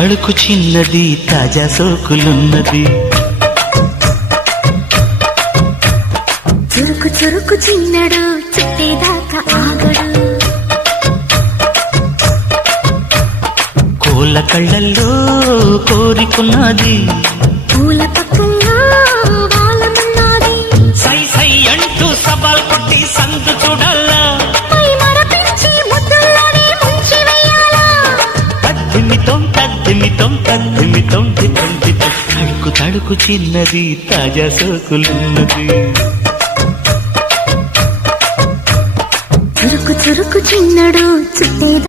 తళుకు చిన్నది తాజా సోకులున్నది. చురుకు చురుకు చిన్నడు చుట్టేదాకా ఆగడు. కోళ్ళ కళ్ళల్లో కోరికున్నది, పూల పక్కల్లో వాలమున్నది. సై సై అంటూ సవాల్ కొట్టి సందు చూడాలా, పై మరపించి ముద్దుల్లోనే ముంచి వెయ్యాలా. తద్దిమితం తద్దిమితం తద్దిమితం దితం దితం. తడుకు తడుకు చిన్నది తాజా సోకులున్నది. చురుకు చురుకు చిన్నడు చుట్టే